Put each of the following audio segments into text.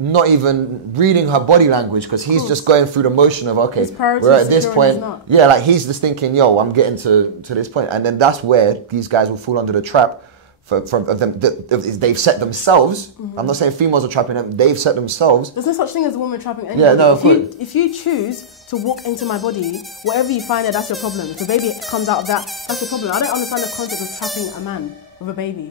not even reading her body language, because he's just going through the motion of, okay, we're at this point. Yeah, like he's just thinking, yo, I'm getting to this point. And then that's where these guys will fall under the trap of them. They've set themselves. I'm not saying females are trapping them. They've set themselves. There's no such thing as a woman trapping anybody. Yeah, no, if you choose to walk into my body, whatever you find there, that's your problem. If a baby comes out of that, that's your problem. I don't understand the concept of trapping a man with a baby.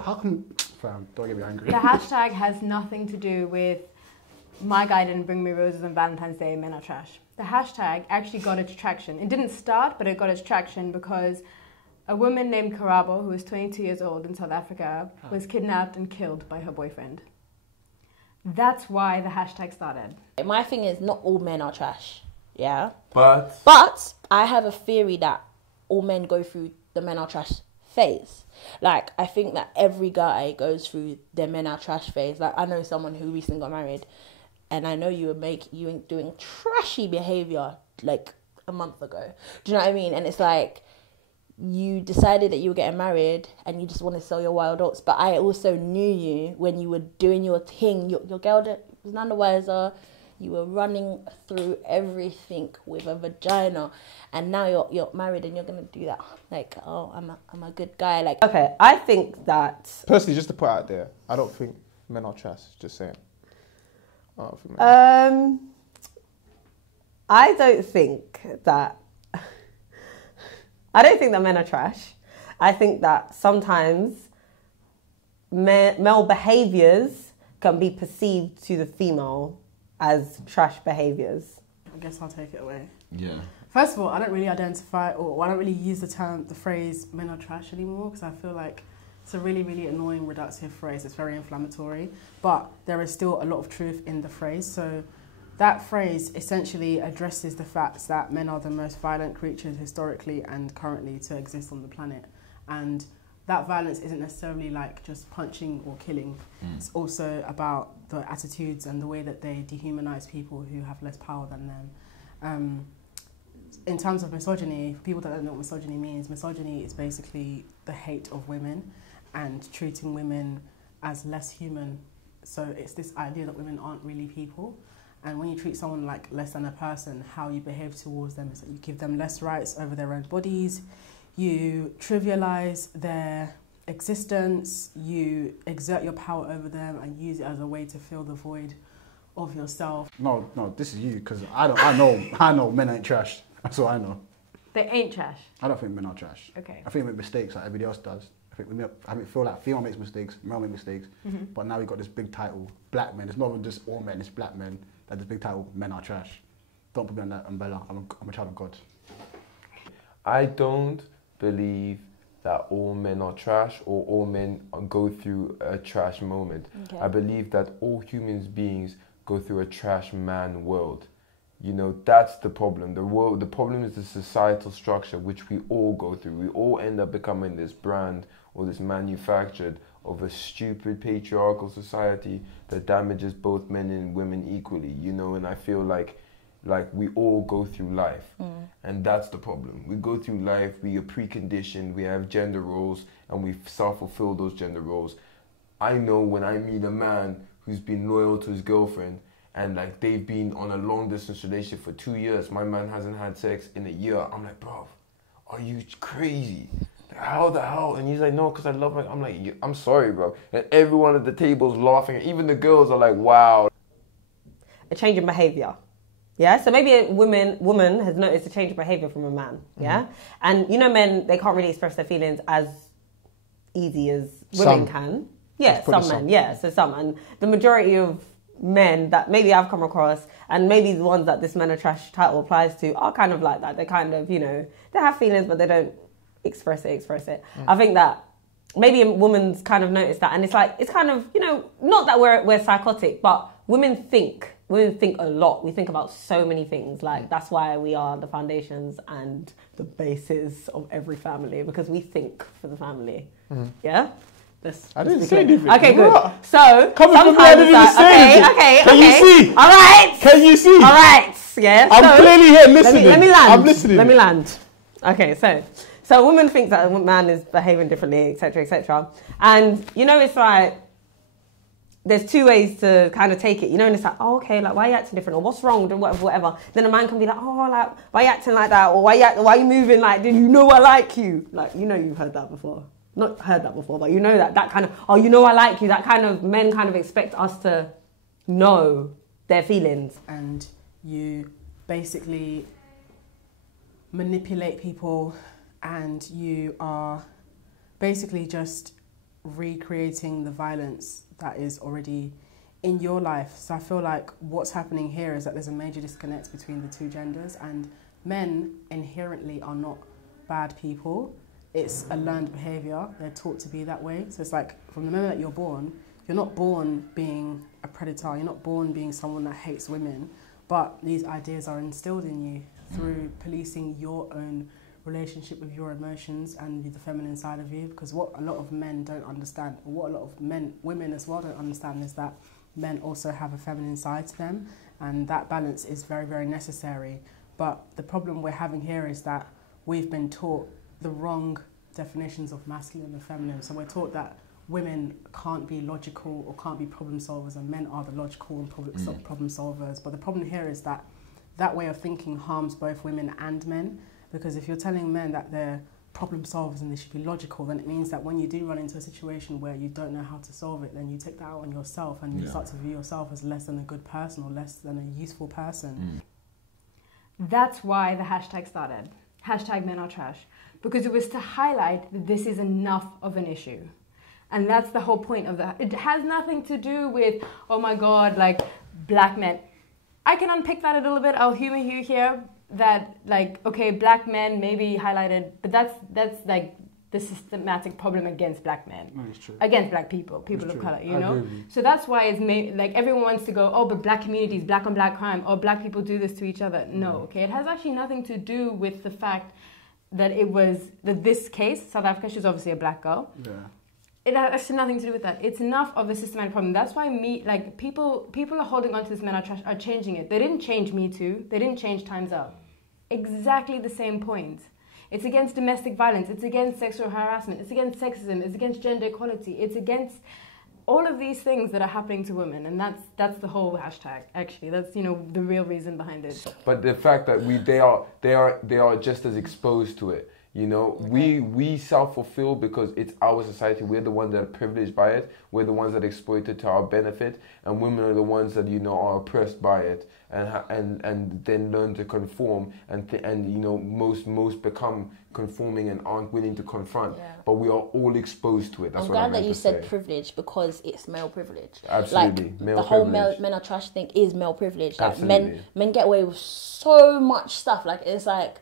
How come, fam, don't get me angry. The hashtag has nothing to do with my guy didn't bring me roses on Valentine's Day, men are trash. The hashtag actually got its traction. It didn't start, but it got its traction because a woman named Karabo, who was 22 years old in South Africa, was kidnapped and killed by her boyfriend. That's why the hashtag started. My thing is, not all men are trash, yeah? But I have a theory that all men go through the men are trash phase. Like, I think that every guy goes through their men are trash phase. Like, I know someone who recently got married, and I know you were doing trashy behavior like a month ago. Do you know what I mean? And it's like, you decided that you were getting married and you just want to sell your wild oats. But I also knew you when you were doing your thing. Your girl was none the wiser. You were running through everything with a vagina, and now you're married and you're gonna do that. Like, oh, I'm a good guy. Like, okay, I think that personally, just to put out there, I don't think men are trash. Just saying. I don't think that men are trash. I think that sometimes male behaviours can be perceived to the female as trash behaviours. I guess I'll take it away. Yeah. First of all, I don't really identify, or I don't really use the phrase men are trash anymore, because I feel like it's a really, really annoying, reductive phrase. It's very inflammatory, but there is still a lot of truth in the phrase. So that phrase essentially addresses the fact that men are the most violent creatures historically and currently to exist on the planet. And that violence isn't necessarily like just punching or killing. It's also about the attitudes and the way that they dehumanize people who have less power than them. In terms of misogyny, for people that don't know what misogyny is basically the hate of women and treating women as less human. So it's this idea that women aren't really people. And when you treat someone like less than a person, how you behave towards them is that you give them less rights over their own bodies, you trivialize their existence, you exert your power over them and use it as a way to fill the void of yourself. No, this is you, because I know men ain't trash. That's what I know. They ain't trash. I don't think men are trash. Okay. I think we make mistakes like everybody else does. I feel like female makes mistakes, male make mistakes, but now we got this big title, black men. It's not even just all men, it's black men. That this big title, men are trash. Don't put me on that umbrella. I'm a child of God. I don't believe that all men are trash or all men go through a trash moment. Okay. I believe that all human beings go through a trash man world. You know, that's the problem. The problem is the societal structure which we all go through. We all end up becoming this brand or this manufactured of a stupid patriarchal society that damages both men and women equally, you know, and I feel like we all go through life, and that's the problem. We go through life, we are preconditioned, we have gender roles, and we self-fulfill those gender roles. I know when I meet a man who's been loyal to his girlfriend, and like they've been on a long distance relationship for 2 years, my man hasn't had sex in a year, I'm like, bro, are you crazy? How the hell? And he's like, no, because I love her. I'm like, I'm sorry, bro. And everyone at the table's laughing. Even the girls are like, wow. A change in behaviour. Yeah, so maybe a woman has noticed a change in behaviour from a man, yeah? And you know men, they can't really express their feelings as easy as women can. Yeah, some men, yeah, so some. And the majority of men that maybe I've come across, and maybe the ones that this Men Are Trash title applies to, are kind of like that. They kind of, you know, they have feelings, but they don't express it. I think that maybe a woman's kind of noticed that, and it's like, it's kind of, you know, not that we're psychotic, but women think a lot. We think about so many things. Like, that's why we are the foundations and the basis of every family, because we think for the family. Yeah? I didn't say anything. Okay, good. What? So Coming from me, I sometimes didn't even say anything. okay. Can you see? All right. Can you see? All right. Yeah. I'm clearly here listening. Let me land. I'm listening. Let me land. Okay, so a woman thinks that a man is behaving differently, etc., etc. And you know, it's like there's two ways to kind of take it. You know, and it's like, oh, okay, like why are you acting different, or what's wrong, or whatever, whatever. Then a man can be like, oh, like why are you acting like that, or why are you moving like? Do you know I like you? Like, you know, you've heard that before. Not heard that before, but you know that kind of, oh, you know I like you. That kind of men kind of expect us to know their feelings, and you basically manipulate people, and you are basically just recreating the violence that is already in your life. So I feel like what's happening here is that there's a major disconnect between the two genders, and men inherently are not bad people. It's a learned behaviour. They're taught to be that way. So it's like from the moment that you're not born being a predator. You're not born being someone that hates women, but these ideas are instilled in you through policing your own relationship with your emotions and the feminine side of you. Because what a lot of men don't understand, or what a lot of women as well don't understand, is that men also have a feminine side to them, and that balance is very, very necessary. But the problem we're having here is that we've been taught the wrong definitions of masculine and feminine. So we're taught that women can't be logical or can't be problem solvers, and men are the logical and problem solvers. But the problem here is that that way of thinking harms both women and men, because if you're telling men that they're problem solvers and they should be logical, then it means that when you do run into a situation where you don't know how to solve it, then you take that out on yourself, and you start to view yourself as less than a good person or less than a useful person. That's why the hashtag started. Hashtag men are trash. Because it was to highlight that this is enough of an issue. And that's the whole point of that. It has nothing to do with, oh my God, like black men. I can unpick that a little bit. I'll humor you here that, like, okay, black men may be highlighted, but that's like the systematic problem against black men. No, it's true. Against black people of color, you know? So that's why it's made, like, everyone wants to go, oh, but black communities, black on black crime, or black people do this to each other. No, okay? It has actually nothing to do with the fact that this case, South Africa, she's obviously a black girl. Yeah. It has actually nothing to do with that. It's enough of a systematic problem. That's why people are holding on to this men are trash, are changing it. They didn't change Me Too. They didn't change Time's Up. Exactly the same point. It's against domestic violence. It's against sexual harassment. It's against sexism. It's against gender equality. It's against all of these things that are happening to women, and that's the whole hashtag. Actually, that's the real reason behind it. But the fact that they are just as exposed to it. We self-fulfill because it's our society. We're the ones that are privileged by it. We're the ones that exploit it to our benefit, and women are the ones that are oppressed by it, and then learn to conform, and most become conforming and aren't willing to confront. Yeah. But we are all exposed to it. That's I'm what I glad meant that you to said say. Privilege, because it's male privilege. Absolutely, like, male the whole privilege. men are trash thing is male privilege. Like, Absolutely. men get away with so much stuff. Like, it's like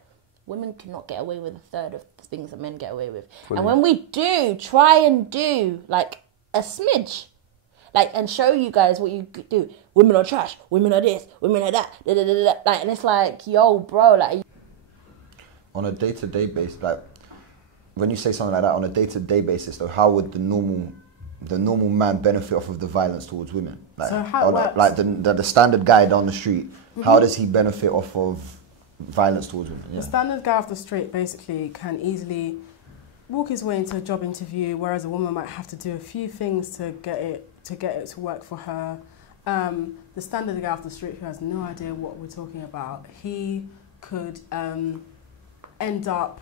women cannot get away with a third of the things that men get away with. Fully. And when we do try and do like a smidge, like, and show you guys what you do, women are trash, women are this, women are that, da, da, da, da. Like, and it's like, yo, bro, like, on a day-to-day basis, like, when you say something like that on a day-to-day basis, though, how would the normal man benefit off of the violence towards women? Like, so how it works? Like the standard guy down the street, how does he benefit off of violence towards women? Yeah. The standard guy off the street basically can easily walk his way into a job interview, whereas a woman might have to do a few things to get it to work for her. The standard guy off the street who has no idea what we're talking about, he could end up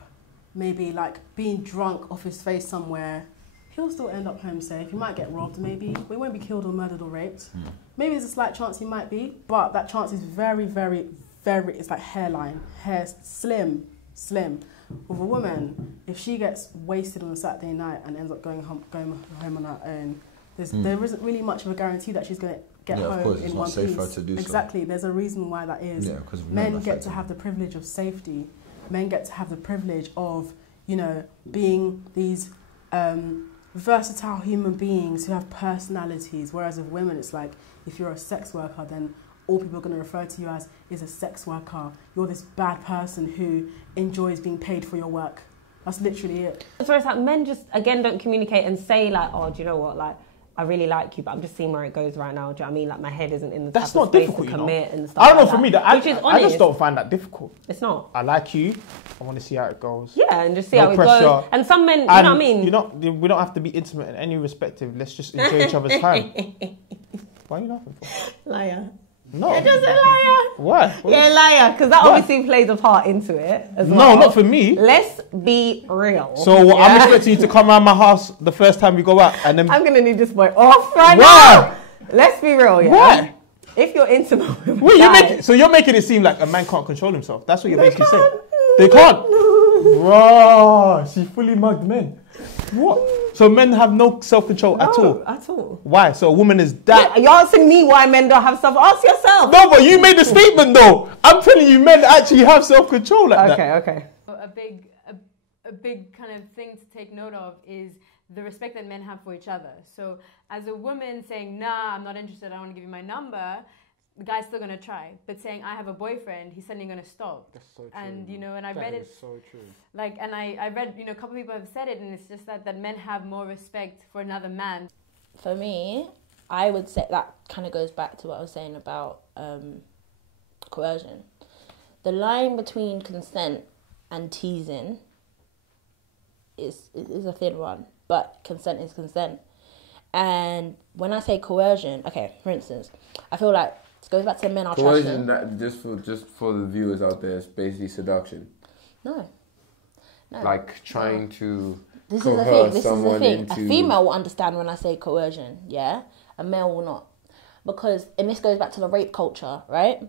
maybe like being drunk off his face somewhere. He'll still end up home safe. He might get robbed maybe. We won't be killed or murdered or raped. Maybe there's a slight chance he might be, but that chance is very, very, very, it's like hair slim. With a woman, if she gets wasted on a Saturday night and ends up going home on her own, there isn't really much of a guarantee that she's going to get home in one piece. It's not safer to do so. Exactly, there's a reason why that is. Yeah, because men get to have the privilege of safety. Men get to have the privilege of, being these versatile human beings who have personalities, whereas with women, it's like, if you're a sex worker, then all people are going to refer to you as is a sex worker. You're this bad person who enjoys being paid for your work. That's literally it. So it's like men just, again, don't communicate and say like, oh, do you know what, like, I really like you, but I'm just seeing where it goes right now. Do you know what I mean? Like, my head isn't in the That's type not of space difficult, to you know. commit and stuff I don't know, like for me, that, which is I just honest. don't find that difficult. It's not. I like you. I want to see how it goes. Yeah, and just see No how it pressure. goes. And some men, you know what I mean? We don't have to be intimate in any respective. Let's just enjoy each other's time. Why are you laughing for? Liar. No. You're just a liar. Why? You're a liar, because that obviously plays a part into it as well. No, not for me. Let's be real. So I'm expecting you to come around my house the first time we go out, and then I'm going to need this boy off right now. Let's be real, yeah? Why? If you're intimate with Wait, you're making it seem like a man can't control himself. That's what you're basically saying. They can't. Bro, she fully mugged men. What? So men have no self-control at all? At all. Why? So a woman is that... Yeah, you're asking me why men don't have self... Ask yourself. No, but you made the statement though. I'm telling you, men actually have self-control like that. Okay. A big kind of thing to take note of is the respect that men have for each other. So as a woman saying, nah, I'm not interested, I don't want to give you my number, the guy's still going to try. But saying, I have a boyfriend, he's suddenly going to stop. That's so true. And, you know, and I read it. So true. Like, and I read, you know, a couple of people have said it, and it's just that men have more respect for another man. For me, I would say that kind of goes back to what I was saying about coercion. The line between consent and teasing is a thin one, but consent is consent. And when I say coercion, okay, for instance, I feel like it goes back to men are coercion. That just for the viewers out there, it's basically seduction. No. Like trying to. This is the thing. A female will understand when I say coercion, yeah? A male will not. Because, and this goes back to the rape culture, right?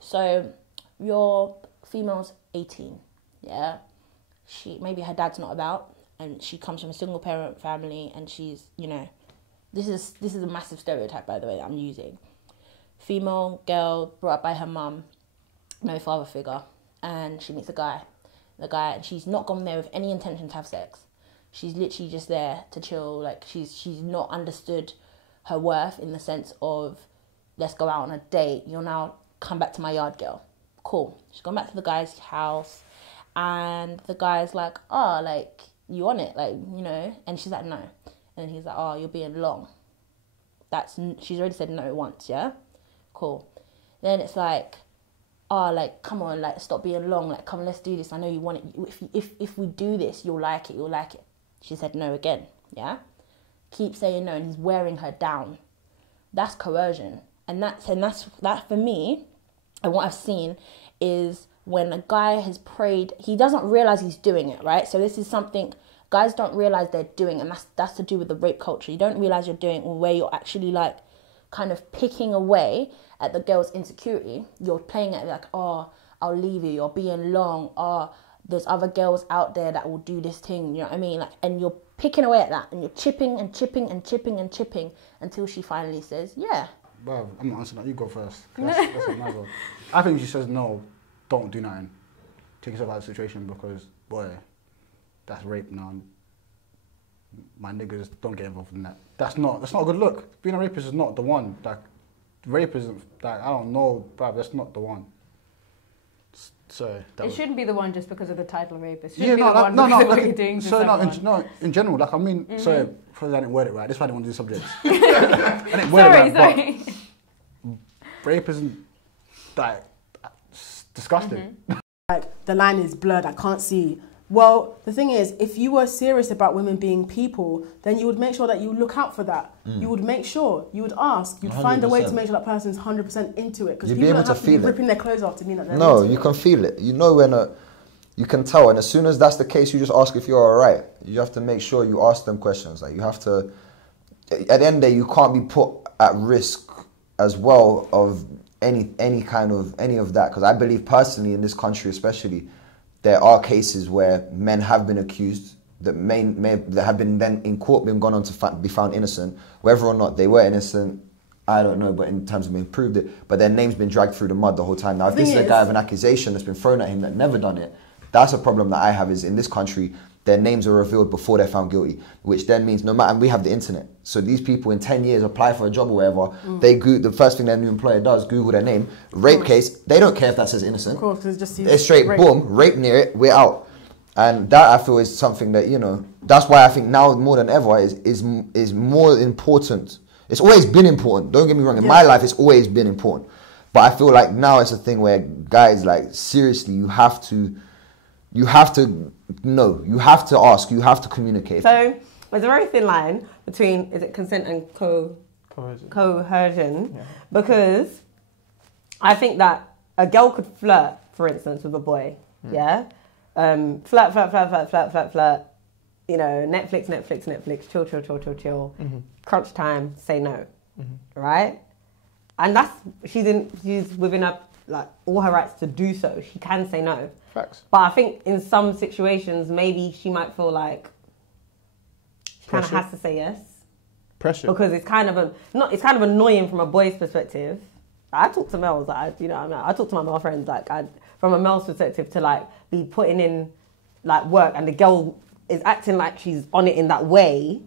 So, your female's 18, yeah? Maybe her dad's not about, and she comes from a single parent family, and she's, you know, this is a massive stereotype, by the way, that I'm using. Female girl brought up by her mum, no father figure, and she meets a guy. The guy, and she's not gone there with any intention to have sex. She's literally just there to chill. Like, she's not understood her worth in the sense of, let's go out on a date. You'll now come back to my yard, girl. Cool. She's gone back to the guy's house, and the guy's like, oh, like, you on it? Like, you know? And she's like, no. And he's like, oh, you're being long. She's already said no once, yeah? Cool. Then it's like, oh, like, come on, like, stop being long. Like, come, let's do this. I know you want it. If we do this, you'll like it. She said no again, yeah? Keep saying no, and he's wearing her down. That's coercion. And that's that for me, and what I've seen is when a guy has prayed, he doesn't realize he's doing it, right? So this is something guys don't realize they're doing, and that's to do with the rape culture. You don't realize you're doing, or where you're actually like kind of picking away at the girl's insecurity. You're playing it like, oh, I'll leave you, you're being long, oh, there's other girls out there that will do this thing, you know what I mean? Like, and you're picking away at that, and you're chipping and chipping and chipping and chipping until she finally says, yeah. Well, I'm not answering that. You go first. That's a matter. I think she says no, don't do nothing. Take yourself out of the situation because, boy, that's rape now. My niggas don't get involved in that. That's not a good look. Being a rapist is not the one. Like, rape isn't, like, I don't know, but that's not the one. So it shouldn't be the one just because of the title rapist. It shouldn't be the one because of what you're doing to someone. In general, like, I mean, sorry, I didn't word it right. That's why I didn't want to do subjects. I didn't word it right, but rape isn't, like, disgusting. Like, the line is blurred, I can't see. Well, the thing is, if you were serious about women being people, then you would make sure that you look out for that. You would make sure, you would ask, you'd 100%. Find a way to make sure that person's 100% into it. Because people don't have to be ripping their clothes off to mean that they're No, you can feel it. You know when you can tell. And as soon as that's the case, you just ask if you're all right. You have to make sure you ask them questions. Like, you have to, at the end of the day, you can't be put at risk as well of any of that. Because I believe personally in this country especially, there are cases where men have been accused that that have been then in court been gone on to be found innocent. Whether or not they were innocent, I don't know, but in terms of being proved it, but their name's been dragged through the mud the whole time. Now, if this is a guy with an accusation that's been thrown at him that never done it, that's a problem that I have. Is in this country, their names are revealed before they're found guilty, which then means no matter, and we have the internet. So these people in 10 years apply for a job or whatever, the first thing their new employer does, Google their name, rape case, they don't care if that says innocent. Of course, it's just it's straight, boom, rape near it, we're out. And that I feel is something that, you know, that's why I think now more than ever is more important. It's always been important. Don't get me wrong. In my life, it's always been important. But I feel like now it's a thing where guys, like, seriously, you have to know, you have to ask, you have to communicate. So there's a very thin line between, is it consent and coercion? Yeah. Because I think that a girl could flirt, for instance, with a boy, yeah? Flirt, you know, Netflix, chill. Crunch time, say no, right? And that's, she's within her, like, all her rights to do so. She can say no. Facts. But I think in some situations, maybe she might feel like she kind of has to say yes. Pressure. Because it's kind of annoying from a boy's perspective. I talk to males, like, you know, I talk to my male friends, like, from a male's perspective, to, like, be putting in, like, work, and the girl is acting like she's on it in that way,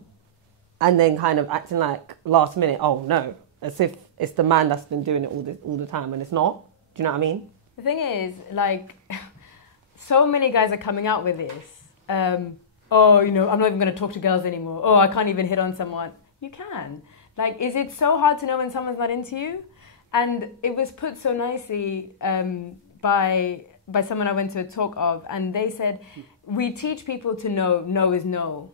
and then kind of acting like last minute, oh no, as if it's the man that's been doing it all the time, and it's not. Do you know what I mean? The thing is, like, so many guys are coming out with this. Oh, you know, I'm not even going to talk to girls anymore. Oh, I can't even hit on someone. You can. Like, is it so hard to know when someone's not into you? And it was put so nicely by someone I went to a talk of, and they said, we teach people to know no is no.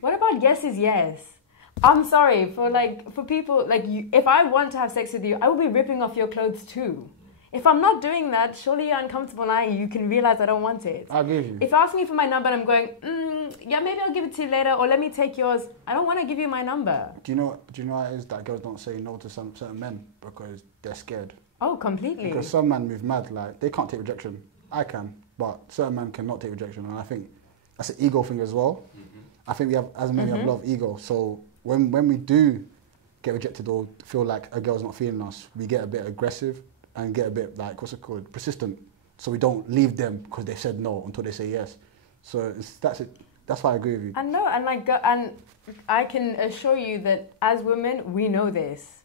What about yes is yes? I'm sorry, for people, like, you, if I want to have sex with you, I will be ripping off your clothes too. If I'm not doing that, surely you're uncomfortable now, you can realize I don't want it. I'll give you. If you ask me for my number and I'm going, yeah, maybe I'll give it to you later, or let me take yours, I don't want to give you my number. Do you know why it is that girls don't say no to some certain men? Because they're scared. Oh, completely. Because some men move mad, like, they can't take rejection. I can, but certain men cannot take rejection, and I think that's an ego thing as well. I think we have, as men, we have a lot of ego. So when we do get rejected or feel like a girl's not feeling us, we get a bit aggressive and get a bit, like, what's it called, persistent. So we don't leave them because they said no until they say yes. So that's it. That's why I agree with you. And no, and like, and I can assure you that as women, we know this.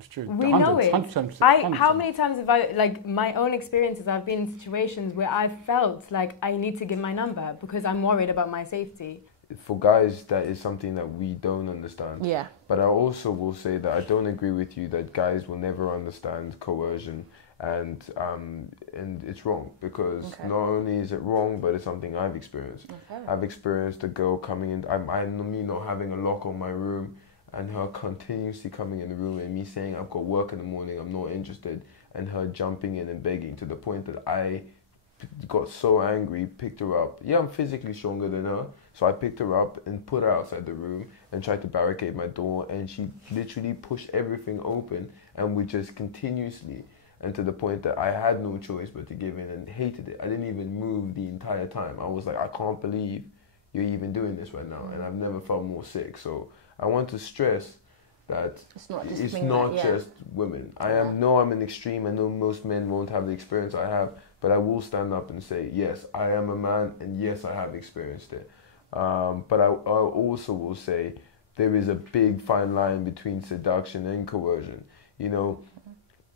It's true. We know it. 100%. How many times have I, like, my own experiences, I've been in situations where I felt like I need to give my number because I'm worried about my safety. For guys, that is something that we don't understand. Yeah. But I also will say that I don't agree with you that guys will never understand coercion, and it's wrong, because not only is it wrong, but it's something I've experienced. I've experienced a girl coming in, me not having a lock on my room, and her continuously coming in the room and me saying I've got work in the morning, I'm not interested, and her jumping in and begging, to the point that I got so angry, picked her up. Yeah, I'm physically stronger than her, so I picked her up and put her outside the room and tried to barricade my door, and she literally pushed everything open and would just continuously, and to the point that I had no choice but to give in, and hated it. I didn't even move the entire time. I was like, I can't believe you're even doing this right now, and I've never felt more sick. So I want to stress that it's not just women. I'm an extreme. I know most men won't have the experience I have, but I will stand up and say, yes, I am a man, and yes, I have experienced it. But I also will say there is a big fine line between seduction and coercion. You know,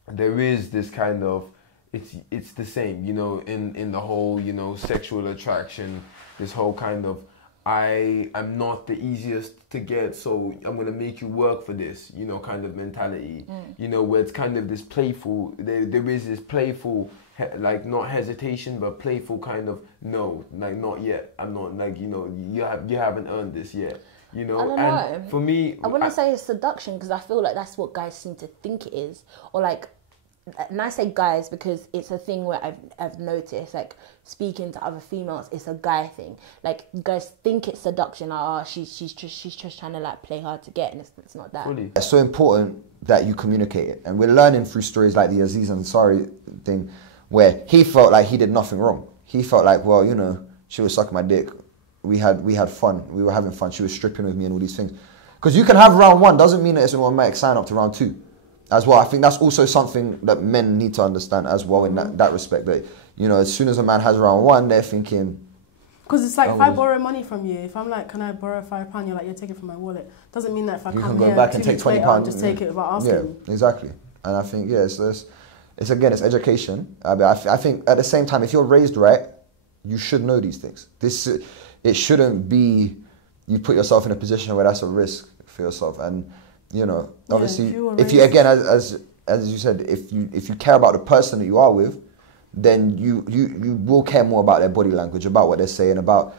there is this kind of, it's the same, you know, in the whole, you know, sexual attraction, this whole kind of, I'm not the easiest to get, so I'm going to make you work for this, you know, kind of mentality, you know, where it's kind of this playful, there is this playful, like, not hesitation, but playful kind of, no, like, not yet, I'm not, like, you know, you haven't earned this yet, you know. I don't know. For me, I wouldn't say it's seduction, because I feel like that's what guys seem to think it is, or like, and I say guys because it's a thing where I've noticed, like, speaking to other females, it's a guy thing. Like, guys think it's seduction, like, she's just trying to, like, play hard to get, and it's not that. Fully. It's so important that you communicate it, and we're learning through stories like the Aziz Ansari thing, where he felt like he did nothing wrong. He felt like, well, you know, she was sucking my dick, we had fun, we were having fun, she was stripping with me and all these things. Because you can have round one, doesn't mean that it's an automatic sign up to round two. As well, I think that's also something that men need to understand as well, in that respect. That, you know, as soon as a man has round one, they're thinking. Because it's like, if I borrow money from you, if I'm like, can I borrow £5? You're like, you're taking from my wallet. Doesn't mean that if I come here back and take £20, just take it without asking. Yeah, exactly. And I think, it's again, it's education. I think at the same time, if you're raised right, you should know these things. It shouldn't be you put yourself in a position where that's a risk for yourself. And you know, obviously, if you again, as you said, if you care about the person that you are with, then you will care more about their body language, about what they're saying, about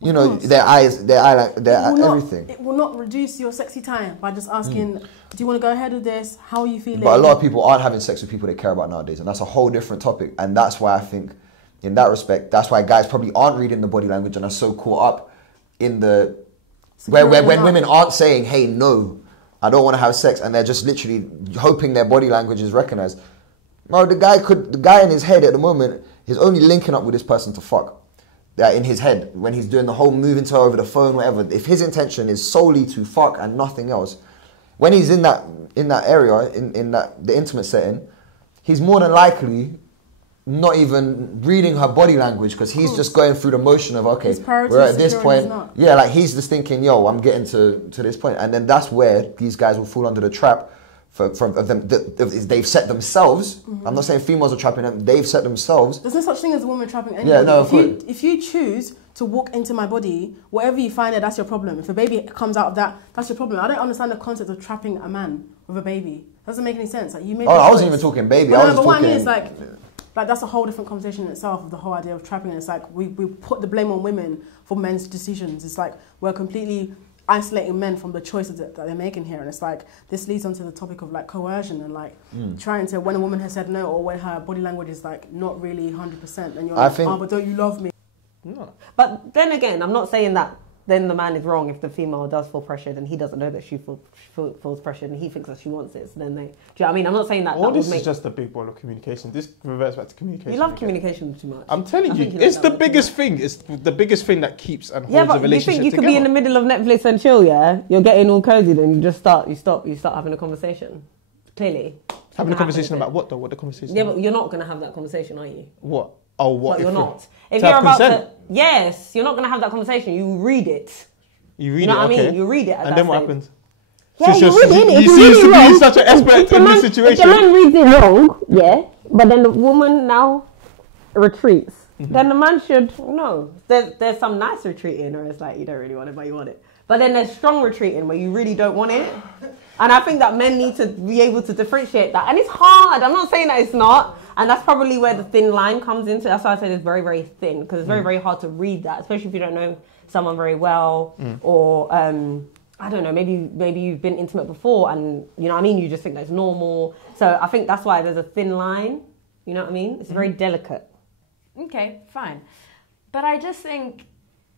you know their eyes, everything. It will not reduce your sexy time by just asking, do you want to go ahead with this? How are you feeling? But a lot of people aren't having sex with people they care about nowadays, and that's a whole different topic. And that's why I think, in that respect, that's why guys probably aren't reading the body language and are so caught up in the when women aren't saying, hey, no, I don't want to have sex, and they're just literally hoping their body language is recognized. No, the guy in his head at the moment is only linking up with this person to fuck. In his head, when he's doing the whole moving to her over the phone, whatever. If his intention is solely to fuck and nothing else, when he's in that area, in the intimate setting, he's more than likely not even reading her body language, because he's just going through the motion of, okay, we're at this point. Yeah, like he's just thinking, yo, I'm getting to this point. And then that's where these guys will fall under the trap they've set themselves. I'm not saying females are trapping them, they've set themselves. There's no such thing as a woman trapping anybody. Yeah, no, if you choose to walk into my body, whatever you find there, that's your problem. If a baby comes out of that, that's your problem. I don't understand the concept of trapping a man with a baby. Doesn't make any sense. Like, you made I wasn't even talking baby. I was just but what talking... I mean is like that's a whole different conversation in itself, of the whole idea of trapping. It's like we put the blame on women for men's decisions. It's like we're completely isolating men from the choices that they're making here. And it's like, this leads onto the topic of like coercion and like trying to, when a woman has said no, or when her body language is like not really 100%, and you're like, oh, but don't you love me? No. But then again, I'm not saying that then the man is wrong if the female does feel pressured and he doesn't know that she feels pressured and he thinks that she wants it. So then they... Do you know what I mean? I'm not saying that... All this is just a big ball of communication. This reverts back to communication. You love communication too much. I'm telling you, it's the biggest thing. It's the biggest thing that keeps and holds a relationship together. Yeah, but you think you could be in the middle of Netflix and chill, yeah? You're getting all cozy, then you start having a conversation. Clearly. Having a conversation about what though? What the conversation? Yeah, but you're not going to have that conversation, are you? What? Oh, what? But you're not. If you're about to... Yes, you're not going to have that conversation. You read it. You read you know it, what okay. I mean? You read it. And then what happens? Yeah, you read it. You seem to be such an expert in this situation. If the man reads it wrong, yeah, but then the woman now retreats, then the man should know. There's some nice retreating, or it's like you don't really want it, but you want it. But then there's strong retreating where you really don't want it. And I think that men need to be able to differentiate that. And it's hard. I'm not saying that it's not. And that's probably where the thin line comes into. That's why I said it's very, very thin, because it's very, very hard to read that, especially if you don't know someone very well, or I don't know, maybe you've been intimate before and you know what I mean, you just think that's normal. So I think that's why there's a thin line, you know what I mean? It's very delicate. Okay, fine. But I just think,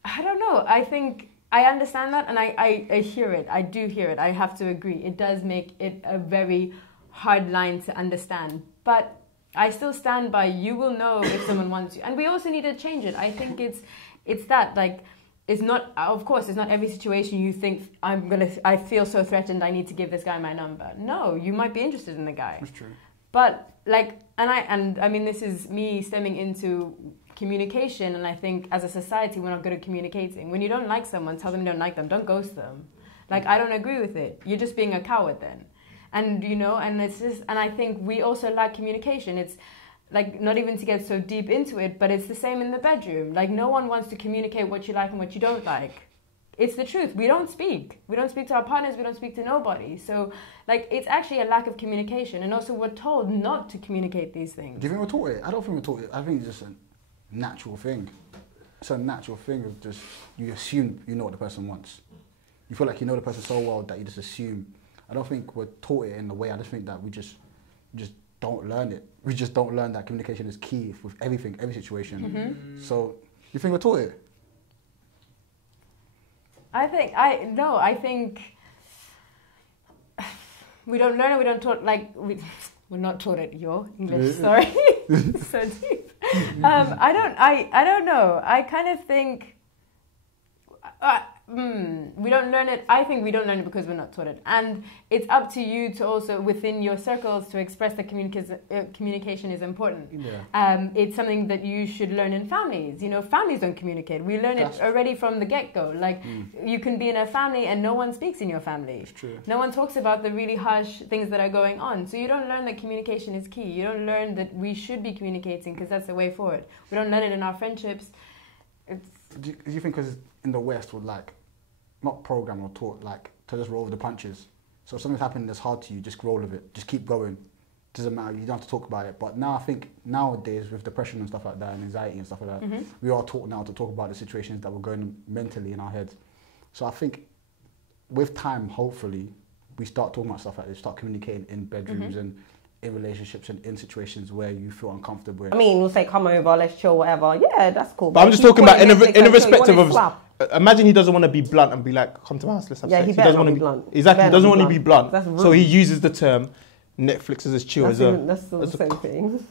I don't know, I think I understand that, and I hear it. I do hear it. I have to agree. It does make it a very hard line to understand. But I still stand by, you will know if someone wants you. And we also need to change it. I think it's that, like, it's not, of course, it's not every situation you think, I feel so threatened, I need to give this guy my number. No, you might be interested in the guy. That's true. But, like, and I mean, this is me stemming into communication, and I think as a society, we're not good at communicating. When you don't like someone, tell them you don't like them. Don't ghost them. Like, I don't agree with it. You're just being a coward then. And, you know, and it's just, and I think we also lack communication. It's, like, not even to get so deep into it, but it's the same in the bedroom. Like, no one wants to communicate what you like and what you don't like. It's the truth. We don't speak. We don't speak to our partners. We don't speak to nobody. So, like, it's actually a lack of communication. And also, we're told not to communicate these things. Do you think we're taught it? I don't think we're taught it. I think it's just a natural thing. It's a natural thing of just, you assume you know what the person wants. You feel like you know the person so well that you just assume. I don't think we're taught it in the way. I just think that we just don't learn it. We just don't learn that communication is key with everything, every situation. So, you think we're taught it? I think we don't learn it, we don't taught, like, we're not taught it, your English, sorry. So deep. I don't know. I kind of think, we don't learn it. I think we don't learn it because we're not taught it. And it's up to you to also, within your circles, to express that communication is important. Yeah. It's something that you should learn in families. You know, families don't communicate. We learn it already from the get-go. Like, you can be in a family and no one speaks in your family. It's true. No one talks about the really harsh things that are going on. So you don't learn that communication is key. You don't learn that we should be communicating because that's the way forward. We don't learn it in our friendships. Do you think because in the West would like not program or taught like to just roll with the punches? So if something's happening that's hard to you, just roll with it, just keep going. Doesn't matter, you don't have to talk about it. But now I think nowadays with depression and stuff like that and anxiety and stuff like that, we are taught now to talk about the situations that were going mentally in our heads. So I think with time, hopefully, we start talking about stuff like this, start communicating in bedrooms and in relationships and in situations where you feel uncomfortable. I mean, we'll say, come over, let's chill, whatever. Yeah, that's cool. But I'm just talking about in a respective of... Imagine he doesn't want to be blunt and be like, come to my house, let's have sex. He doesn't want to be blunt. Exactly, he doesn't want to be blunt. So he uses the term Netflix as chill. That's the same thing.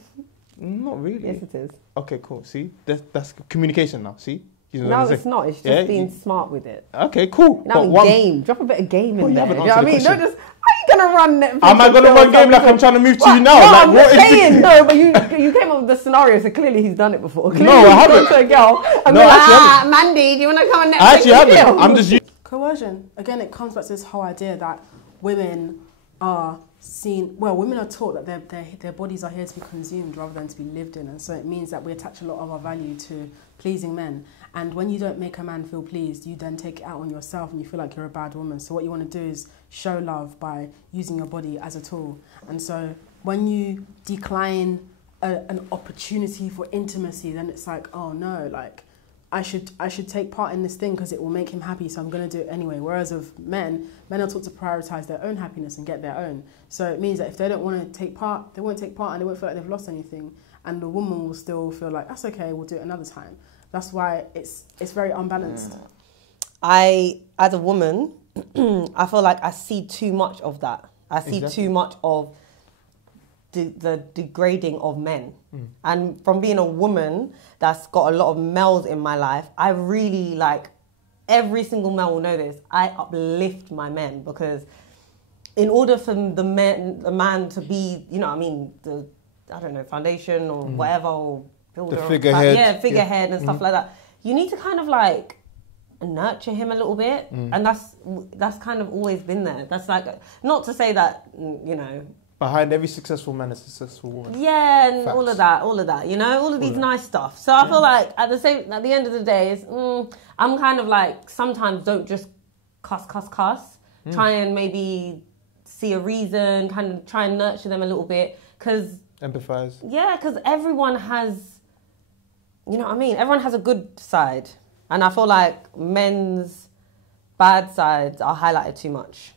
Not really. Yes, it is. Okay, cool. See? That's communication now, see? No, it's not. It's just being smart with it. Okay, cool. Now, game. Drop a bit of game in there. You know what I mean? Don't just... Are you going to run Netflix? Am I going to run game like I'm trying to move to you now? No, like, I'm just saying. No, but you came up with the scenario, so clearly he's done it before. Clearly no, I haven't. Gone to a girl and be like, Mandy, do you want to come on Netflix? I actually haven't. I'm just... Coercion. Again, it comes back to this whole idea that women are seen... Well, women are taught that their bodies are here to be consumed rather than to be lived in. And so it means that we attach a lot of our value to pleasing men. And when you don't make a man feel pleased, you then take it out on yourself and you feel like you're a bad woman. So what you want to do is show love by using your body as a tool. And so when you decline an opportunity for intimacy, then it's like, oh no, like I should take part in this thing because it will make him happy, so I'm going to do it anyway. Whereas of men are taught to prioritize their own happiness and get their own. So it means that if they don't want to take part, they won't take part and they won't feel like they've lost anything. And the woman will still feel like, that's okay, we'll do it another time. That's why it's very unbalanced. As a woman, I feel like I see too much of that. I see too much of the degrading of men. And from being a woman that's got a lot of males in my life, I really like, every single male will know this, I uplift my men because in order for the man to be, you know what I mean, foundation or whatever, or builder, the figurehead. Figurehead and stuff like that. You need to kind of like nurture him a little bit, and that's kind of always been there. That's like, not to say that, you know, behind every successful man is a successful woman. Yeah, and all of that, you know, all of these nice stuff. So I feel like at the end of the day, I'm kind of like, sometimes don't just cuss. Try and maybe see a reason, kind of try and nurture them a little bit, because empathize. Yeah, because everyone has, you know what I mean? Everyone has a good side. And I feel like men's bad sides are highlighted too much.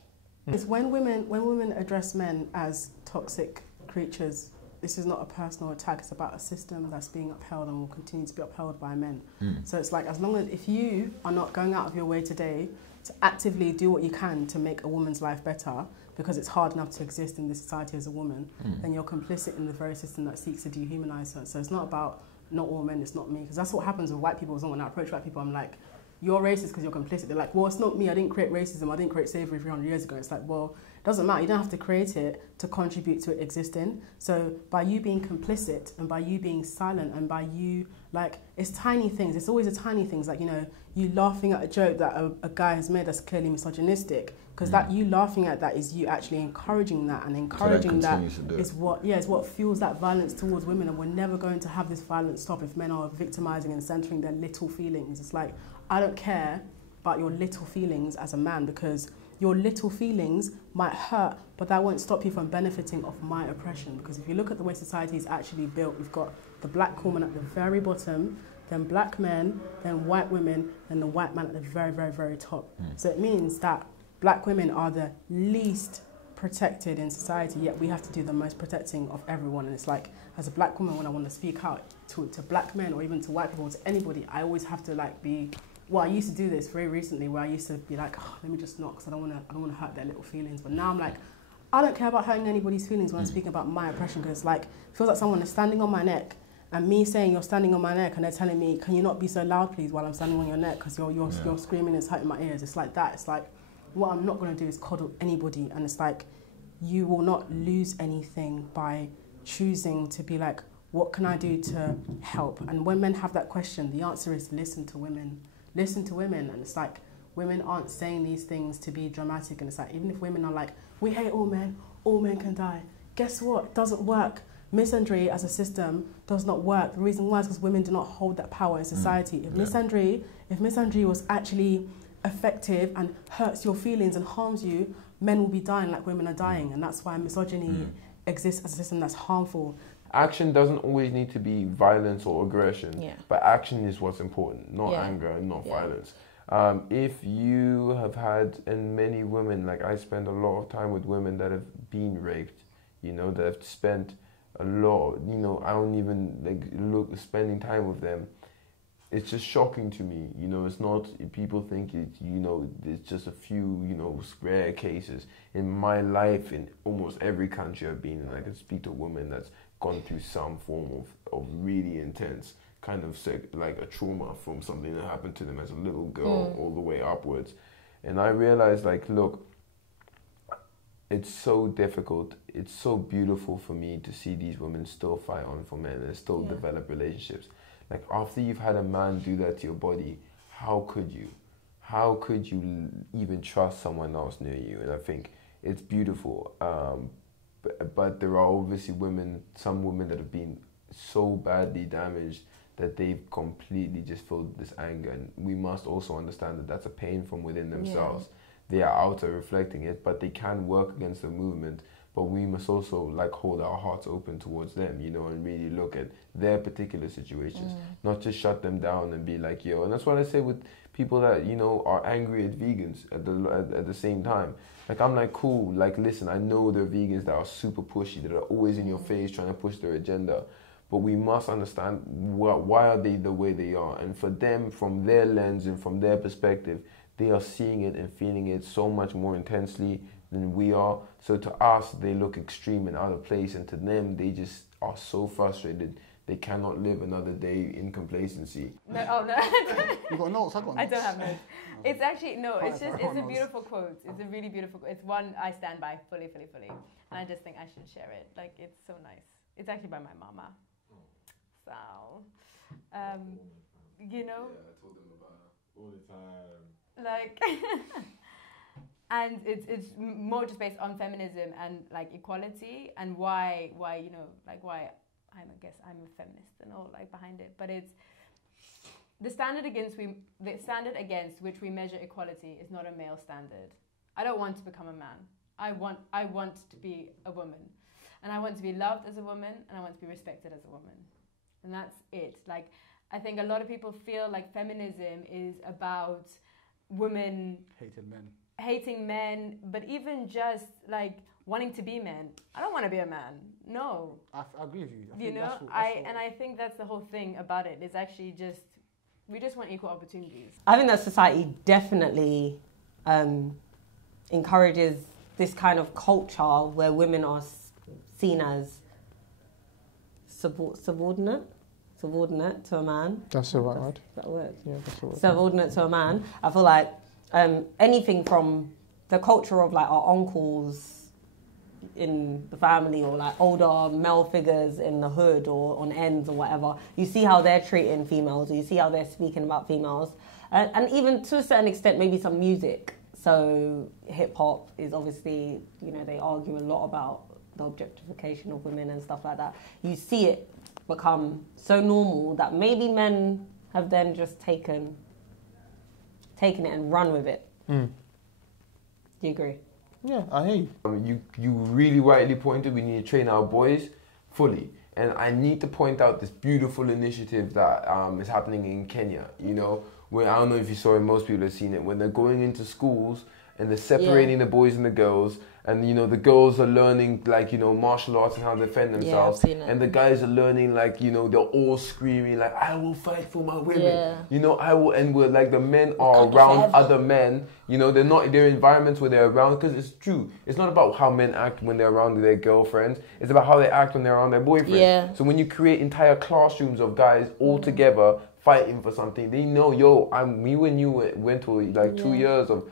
It's when women address men as toxic creatures, this is not a personal attack, it's about a system that's being upheld and will continue to be upheld by men. So it's like, as long as, if you are not going out of your way today to actively do what you can to make a woman's life better, because it's hard enough to exist in this society as a woman, then you're complicit in the very system that seeks to dehumanize her. So it's not about not all men, it's not me. Because that's what happens with white people. When I approach white people, I'm like, you're racist because you're complicit. They're like, well, it's not me. I didn't create racism. I didn't create slavery 300 years ago. It's like, well, it doesn't matter. You don't have to create it to contribute to it existing. So by you being complicit and by you being silent and by you, like, it's tiny things. It's always the tiny things. Like, you know, you laughing at a joke that a guy has made that's clearly misogynistic. Because that you laughing at that is you actually encouraging that, and encouraging that is what fuels that violence towards women. And we're never going to have this violence stop if men are victimizing and centering their little feelings. It's like, I don't care about your little feelings as a man, because your little feelings might hurt, but that won't stop you from benefiting off my oppression. Because if you look at the way society is actually built, we've got the black woman at the very bottom, then black men, then white women, and the white man at the very, very, very top. So it means that black women are the least protected in society, yet we have to do the most protecting of everyone. And it's like, as a black woman, when I want to speak out to black men or even to white people, to anybody, I always have to like be, well, I used to do this very recently where I used to be like, oh, let me just not, because I don't want to hurt their little feelings. But now I'm like, I don't care about hurting anybody's feelings when I'm speaking about my oppression, because like, it feels like someone is standing on my neck And me saying you're standing on my neck and they're telling me, can you not be so loud please while I'm standing on your neck because you're screaming, it's hurting my ears. It's like that. It's like, what I'm not going to do is coddle anybody. And it's like, you will not lose anything by choosing to be like, what can I do to help? And when men have that question, the answer is listen to women. Listen to women. And it's like, women aren't saying these things to be dramatic. And it's like, even if women are like, we hate all men can die. Guess what? It doesn't work. Misandry as a system does not work. The reason why is because women do not hold that power in society. If misandry was actually effective and hurts your feelings and harms you, men will be dying like women are dying. And that's why misogyny exists as a system that's harmful. Action doesn't always need to be violence or aggression, but action is what's important, not anger and not violence. If you have had, and many women, like I spend a lot of time with women that have been raped, you know, that have spent a lot, you know, I don't even like spending time with them. It's just shocking to me, you know. It's not, people think it, you know, it's just a few, you know, rare cases. In my life, in almost every country I've been in, I can speak to a woman that's gone through some form of really intense kind of like a trauma from something that happened to them as a little girl all the way upwards. And I realized, like, look, it's so difficult, it's so beautiful for me to see these women still fight on for men and still develop relationships. Like, after you've had a man do that to your body, how could you? How could you even trust someone else near you? And I think it's beautiful. But there are obviously some women that have been so badly damaged that they've completely just filled this anger. And we must also understand that that's a pain from within themselves. They are outer reflecting it, but they can work against the movement. But we must also like hold our hearts open towards them, you know, and really look at their particular situations, not just shut them down and be like, yo. And that's what I say with people that, you know, are angry at vegans at the same time. Like, I'm like, cool, like, listen, I know there are vegans that are super pushy, that are always in your face trying to push their agenda. But we must understand why are they the way they are. And for them, from their lens and from their perspective, they are seeing it and feeling it so much more intensely than we are. So to us, they look extreme and out of place. And to them, they just are so frustrated. They cannot live another day in complacency. No, oh no. You got notes? I got notes. I don't have notes. It's actually, no, it's a beautiful quote. It's a really beautiful quote. It's one I stand by fully. And I just think I should share it. Like, it's so nice. It's actually by my mama. So, you know. Yeah, I told them about her all the time. Like, and it's more just based on feminism and like equality and why you know, like why I'm a feminist and all like behind it. But it's the standard against which we measure equality is not a male standard. I don't want to become a man. I want to be a woman, and I want to be loved as a woman, and I want to be respected as a woman, and that's it. Like, I think a lot of people feel like feminism is about women hating men, but even just like wanting to be men. I don't want to be a man. No. I agree with you. You know, I think that's the whole thing about it. It's actually just, we just want equal opportunities. I think that society definitely encourages this kind of culture where women are seen as subordinate to a man. That's the right word. That works. Yeah, that's the word. Subordinate to a man. I feel like anything from the culture of like our uncles in the family, or like older male figures in the hood or on ends or whatever, you see how they're treating females, or you see how they're speaking about females, and even to a certain extent maybe some music. So hip hop is obviously, you know, they argue a lot about the objectification of women and stuff like that. You see it become so normal that maybe men have then just taken it and run with it. Do you agree? Yeah, I hear you. You really rightly pointed, we need to train our boys fully. And I need to point out this beautiful initiative that is happening in Kenya, you know, where, I don't know if you saw it, most people have seen it, when they're going into schools and they're separating the boys and the girls. And, you know, the girls are learning, like, you know, martial arts and how to defend themselves. And the guys are learning, like, you know, they're all screaming, like, I will fight for my women. Yeah. You know, I will. And we're like, the men are around other men. You know, they're environments where they're around. Because it's true. It's not about how men act when they're around their girlfriends. It's about how they act when they're around their boyfriends. Yeah. So when you create entire classrooms of guys all together fighting for something, they know, yo, me and you went to like 2 years of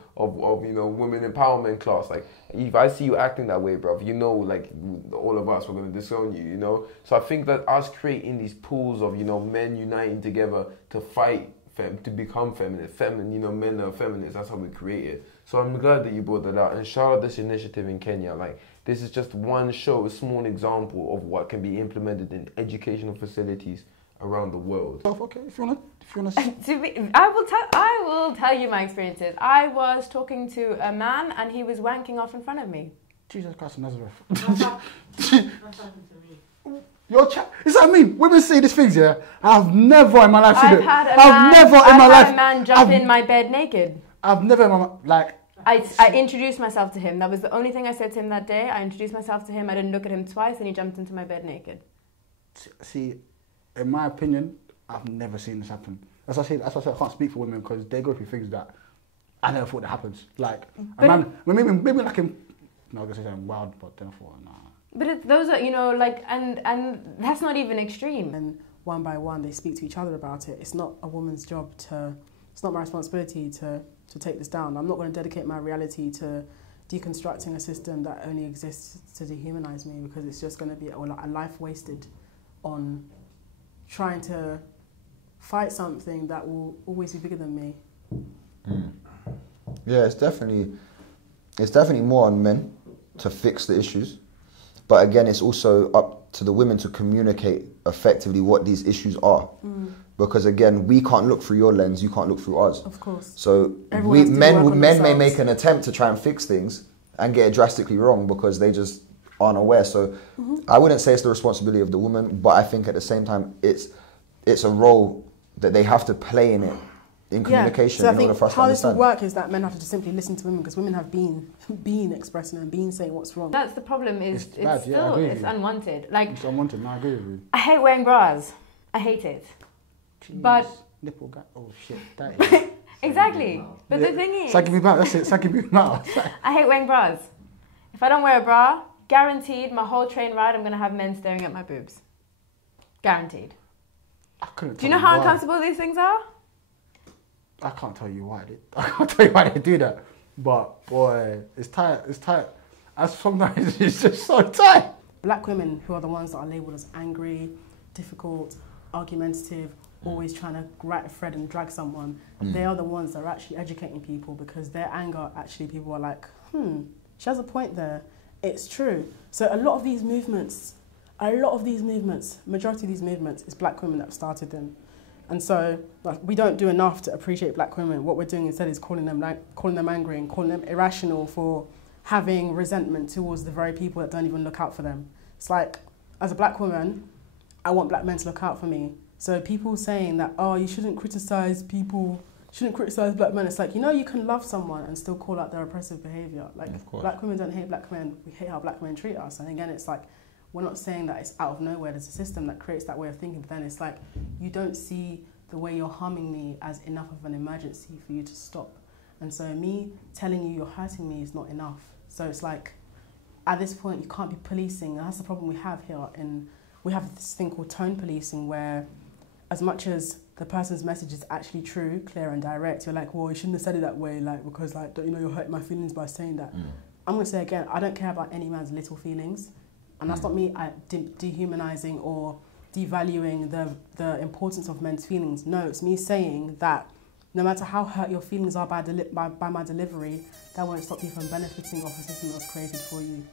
you know, women empowerment class. Like, if I see you acting that way, bro, you know, like, all of us, we're going to disown you, you know? So I think that us creating these pools of, you know, men uniting together to fight, to become feminist, you know, men are feminists, that's how we create it. So I'm glad that you brought that out. And shout out this initiative in Kenya. Like, this is just one show, a small example of what can be implemented in educational facilities around the world. Okay, if you wanna I will tell you my experiences. I was talking to a man and he was wanking off in front of me. Jesus Christ of Nazareth. That's happened to me. Is that me? Women say these things, yeah? I've never in my life seen it. I've never had a man jump in my bed naked. I've never in my life, I introduced myself to him. That was the only thing I said to him that day. I introduced myself to him. I didn't look at him twice and he jumped into my bed naked. See, in my opinion, I've never seen this happen. As I said, I can't speak for women because they go through things that I never thought that happens. Like, a man, maybe like him, no, I was going to say something wild, but then I thought, nah. But those are, you know, like, and that's not even extreme. And one by one, they speak to each other about it. It's not a woman's job it's not my responsibility to take this down. I'm not going to dedicate my reality to deconstructing a system that only exists to dehumanize me, because it's just going to be a life wasted on trying to fight something that will always be bigger than me. Yeah, it's definitely more on men to fix the issues, but again, it's also up to the women to communicate effectively what these issues are. Because again, we can't look through your lens, you can't look through ours. Of course. So men may make an attempt to try and fix things and get it drastically wrong because they just aren't aware. So I wouldn't say it's the responsibility of the woman, but I think at the same time it's a role that they have to play in it, in communication, so in order for us to understand. How this will work is that men have to just simply listen to women, because women have been expressing and been saying what's wrong. That's the problem. It's unwanted. Like, it's unwanted. No, I agree with you. I hate wearing bras. I hate it. Jeez. But nipple guy. Oh shit. That is exactly. But the thing is, Saki me out. That's it. Saki me out. I hate wearing bras. If I don't wear a bra, guaranteed, my whole train ride, I'm gonna have men staring at my boobs. Guaranteed. Do you know how uncomfortable these things are? I can't tell you why they do that. But boy, it's tight. It's tight. As sometimes it's just so tight. Black women who are the ones that are labelled as angry, difficult, argumentative, always trying to write a thread and drag someone, they are the ones that are actually educating people, because their anger, actually people are like, she has a point there. It's true. So a lot of these movements, majority of these movements, is black women that have started them. And so like, we don't do enough to appreciate black women. What we're doing instead is calling them angry and calling them irrational for having resentment towards the very people that don't even look out for them. It's like, as a black woman, I want black men to look out for me. So people saying that, oh, you shouldn't criticize black men. It's like, you know, you can love someone and still call out their oppressive behavior. Like, black women don't hate black men. We hate how black men treat us. And again, it's like, we're not saying that it's out of nowhere. There's a system that creates that way of thinking. But then it's like, you don't see the way you're harming me as enough of an emergency for you to stop. And so me telling you you're hurting me is not enough. So it's like, at this point, you can't be policing. And that's the problem we have here. We have this thing called tone policing, where as much as the person's message is actually true, clear and direct, you're like, well, you shouldn't have said it that way, like, because, like, don't you know, you're hurting my feelings by saying that. I'm going to say again, I don't care about any man's little feelings. And that's not me dehumanizing or devaluing the importance of men's feelings. No, it's me saying that no matter how hurt your feelings are by my delivery, that won't stop you from benefiting off a system that was created for you.